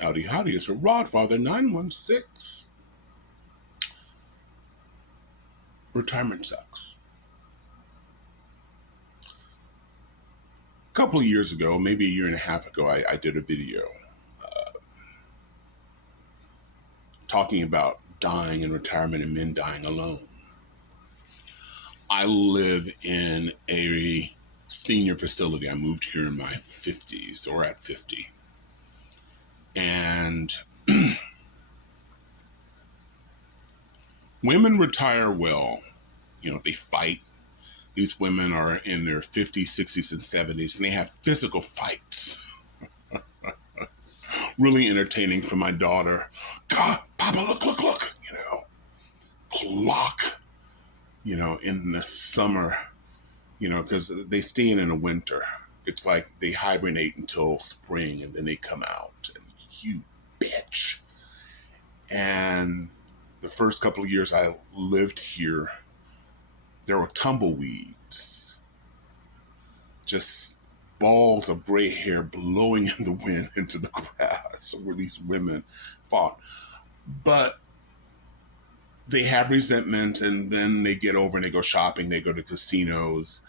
Howdy, howdy, it's your Rodfather 916. Retirement sucks. A couple of years ago, maybe a year and a half ago, I did a video talking about dying in retirement and men dying alone. I live in a senior facility. I moved here in my 50s or at 50. And women retire well. You know, they fight. These women are in their 50s, 60s, and 70s, and they have physical fights. Really entertaining for my daughter. God, Papa, look, clock, in the summer, because they stay in the winter. It's like they hibernate until spring and then they come out. And you bitch. And the first couple of years I lived here, there were tumbleweeds. Just balls of gray hair blowing in the wind into the grass where these women fought. But they have resentment, and then they get over and they go shopping, they go to casinos,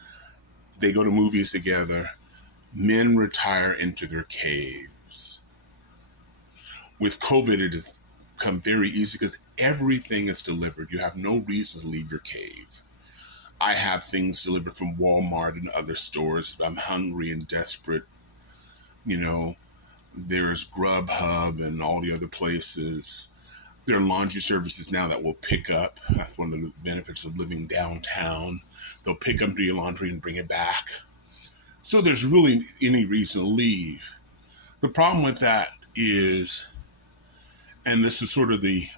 they go to movies together. Men retire into their caves. With COVID, it has become very easy because everything is delivered. You have no reason to leave your cave. I have things delivered from Walmart and other stores. If I'm hungry and desperate, there's Grubhub and all the other places. There are laundry services now that will pick up. That's one of the benefits of living downtown. They'll pick up your laundry and bring it back. So there's really any reason to leave. The problem with that is, and this is sort of the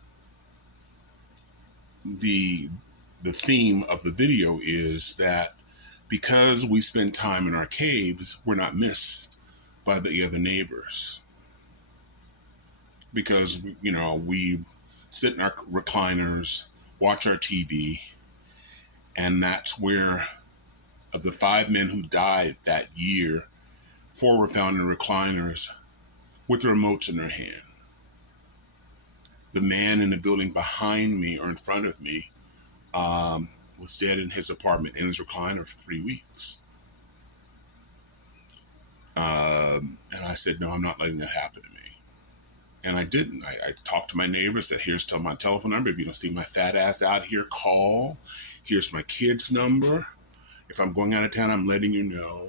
theme of the video, is that because we spend time in our caves, we're not missed by the other neighbors. Because, we sit in our recliners, watch our TV, and that's where, of the 5 men who died that year, 4 were found in recliners with the remotes in their hand. The man in the building behind me or in front of me was dead in his apartment in his recliner for 3 weeks. And I said, no, I'm not letting that happen to me. And I didn't. I talked to my neighbors, said, here's my telephone number. If you don't see my fat ass out here, call. Here's my kid's number. If I'm going out of town, I'm letting you know.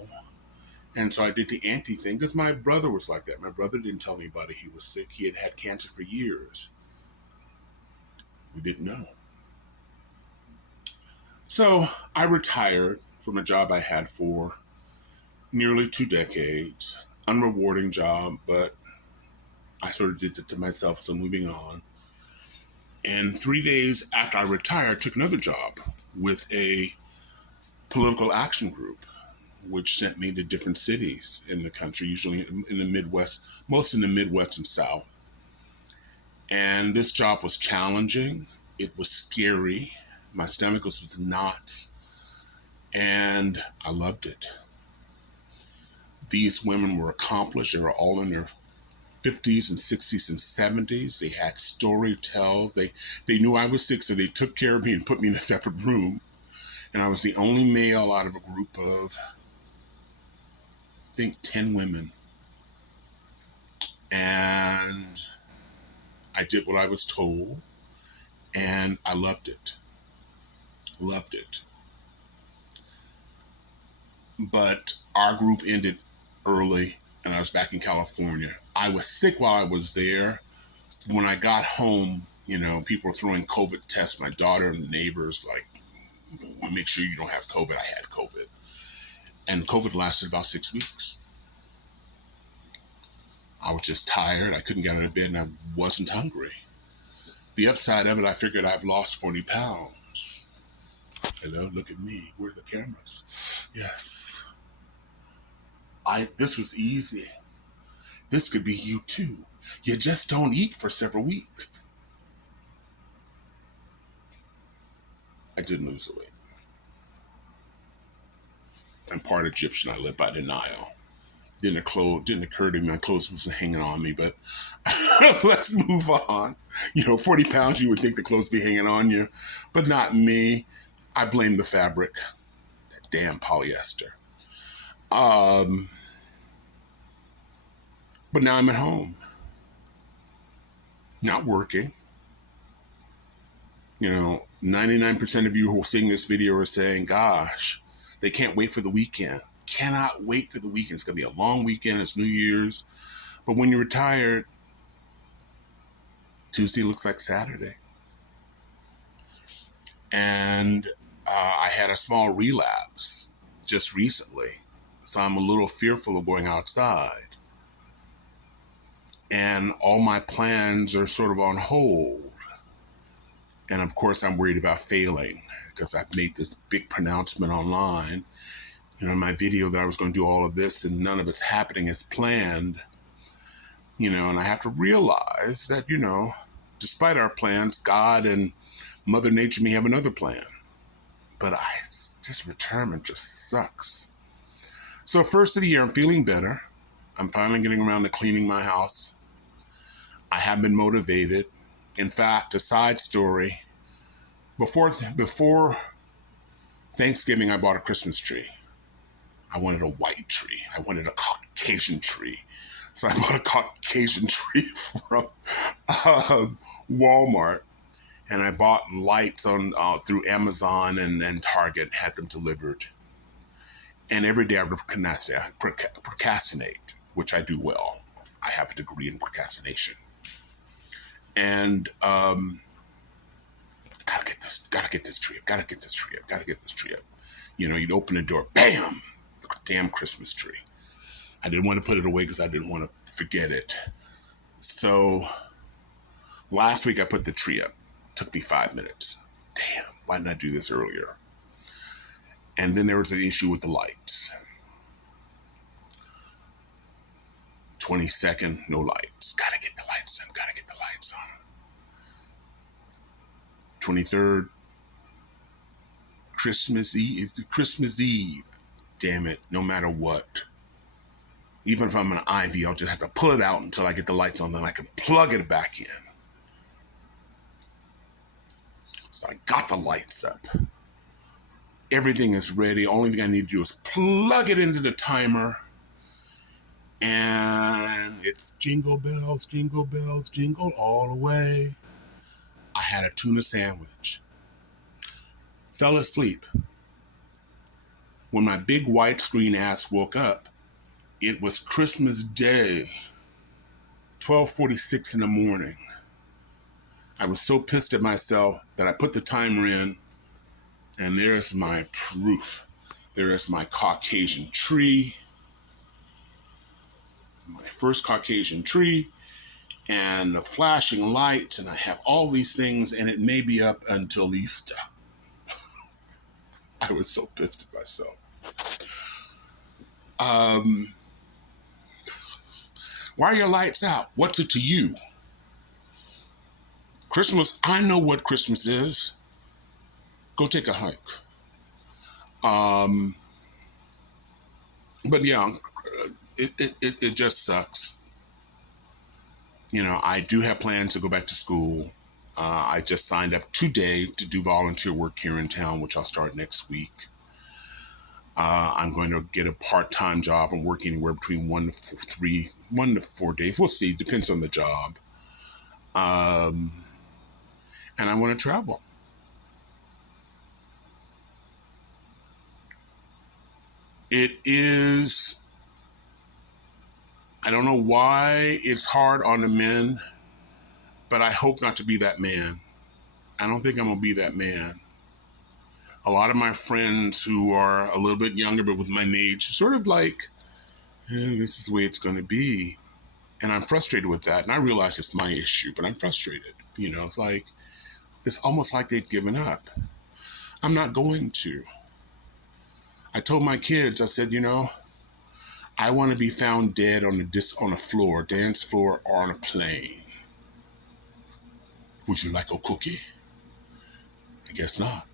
And so I did the auntie thing because my brother was like that. My brother didn't tell anybody he was sick. He had had cancer for years. We didn't know. So I retired from a job I had for nearly 2 decades. Unrewarding job, but I sort of did it to myself, so moving on. And 3 days after I retired, I took another job with a political action group, which sent me to different cities in the country, usually in the Midwest, most in the Midwest and South. And this job was challenging. It was scary. My stomach was knots. And I loved it. These women were accomplished. They were all in their 50s and 60s and 70s. They had story tells. They knew I was sick, so they took care of me and put me in a separate room. And I was the only male out of a group of, I think, 10 women. And I did what I was told, and I loved it. Loved it. But our group ended early, and I was back in California. I was sick while I was there. When I got home, people were throwing COVID tests. My daughter and the neighbors, make sure you don't have COVID. I had COVID. And COVID lasted about 6 weeks. I was just tired. I couldn't get out of bed, and I wasn't hungry. The upside of it, I figured I've lost 40 pounds. Hello, look at me. Where are the cameras? Yes. This was easy. This could be you too. You just don't eat for several weeks. I did lose the weight. I'm part Egyptian. I live by the Nile. Didn't occur to me. My clothes was hanging on me, but let's move on. 40 pounds, you would think the clothes be hanging on you, but not me. I blame the fabric, that damn polyester. But now I'm at home, not working. 99% of you who are seeing this video are saying, gosh, they can't wait for the weekend. Cannot wait for the weekend. It's going to be a long weekend. It's New Year's. But when you're retired, Tuesday looks like Saturday. And I had a small relapse just recently. So I'm a little fearful of going outside. And all my plans are sort of on hold. And of course, I'm worried about failing because I've made this big pronouncement online. In my video that I was going to do all of this and none of it's happening as planned. And I have to realize that, despite our plans, God and Mother Nature may have another plan. But this retirement just sucks. So first of the year, I'm feeling better. I'm finally getting around to cleaning my house. I have been motivated. In fact, a side story, before Thanksgiving, I bought a Christmas tree. I wanted a white tree. I wanted a Caucasian tree. So I bought a Caucasian tree from Walmart. And I bought lights on through Amazon and Target, had them delivered. And every day I would procrastinate, which I do well. I have a degree in procrastination. And gotta get this tree up. You'd open the door, bam, the damn Christmas tree. I didn't want to put it away because I didn't want to forget it. So last week I put the tree up. Took me 5 minutes. Damn, why didn't I do this earlier? And then there was an issue with the lights. 22nd, no lights. Gotta get the lights on. 23rd, Christmas Eve. Damn it, no matter what. Even if I'm an Ivy, I'll just have to pull it out until I get the lights on, then I can plug it back in. So I got the lights up. Everything is ready. Only thing I need to do is plug it into the timer. And it's jingle bells, jingle all the way. I had a tuna sandwich. Fell asleep. When my big white screen ass woke up, it was Christmas Day, 12:46 in the morning. I was so pissed at myself that I put the timer in, and there's my proof. There is my Caucasian tree, my first Caucasian tree, and the flashing lights, and I have all these things, and it may be up until Easter. I was so pissed at myself. Why are your lights out? What's it to you? Christmas, I know what Christmas is. Go take a hike. But yeah, it just sucks. I do have plans to go back to school. I just signed up today to do volunteer work here in town, which I'll start next week. I'm going to get a part-time job and work anywhere between 1 to 4 days. We'll see. Depends on the job. And I want to travel. It is, I don't know why it's hard on the men, but I hope not to be that man. I don't think I'm going to be that man. A lot of my friends who are a little bit younger, but with my age, sort of like, this is the way it's going to be. And I'm frustrated with that. And I realize it's my issue, but I'm frustrated. It's almost like they've given up. I'm not going to. I told my kids, I said, I want to be found dead on a floor, dance floor, or on a plane. Would you like a cookie? I guess not.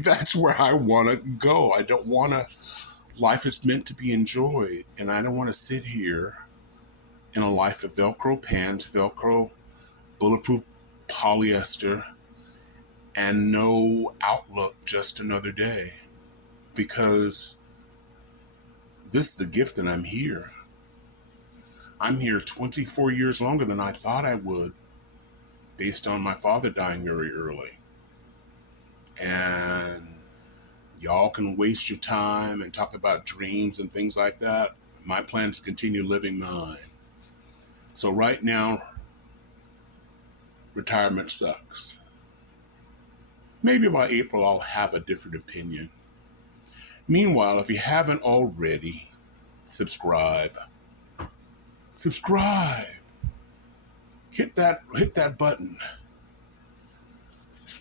That's where I want to go. I don't want to Life is meant to be enjoyed, and I don't want to sit here in a life of Velcro pants, Velcro bulletproof polyester, and no outlook just another day. Because this is the gift that I'm here. I'm here 24 years longer than I thought I would, based on my father dying very early. And y'all can waste your time and talk about dreams and things like that. My plan is to continue living mine. So right now, retirement sucks. Maybe by April, I'll have a different opinion. Meanwhile, if you haven't already, subscribe. Subscribe. Hit that button.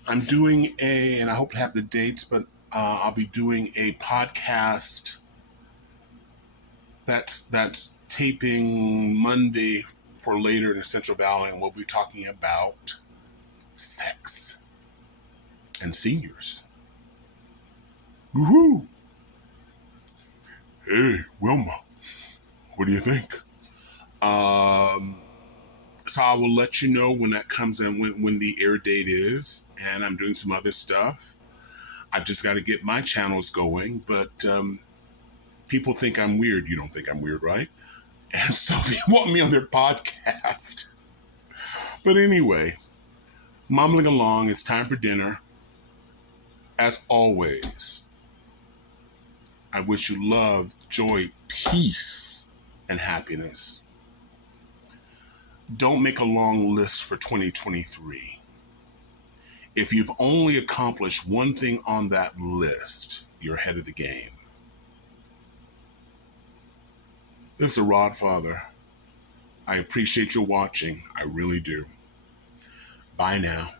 I'm doing and I hope to have the dates, but I'll be doing a podcast that's taping Monday for later in the Central Valley, and we'll be talking about sex and seniors. Woohoo! Hey, Wilma, what do you think? So I will let you know when that comes in, when the air date is, and I'm doing some other stuff. I've just got to get my channels going, but people think I'm weird. You don't think I'm weird, right? And so they want me on their podcast. But anyway, mumbling along, it's time for dinner. As always, I wish you love, joy, peace, and happiness. Don't make a long list for 2023. If you've only accomplished one thing on that list, you're ahead of the game. This is the Rod Father. I appreciate your watching. I really do. Bye now.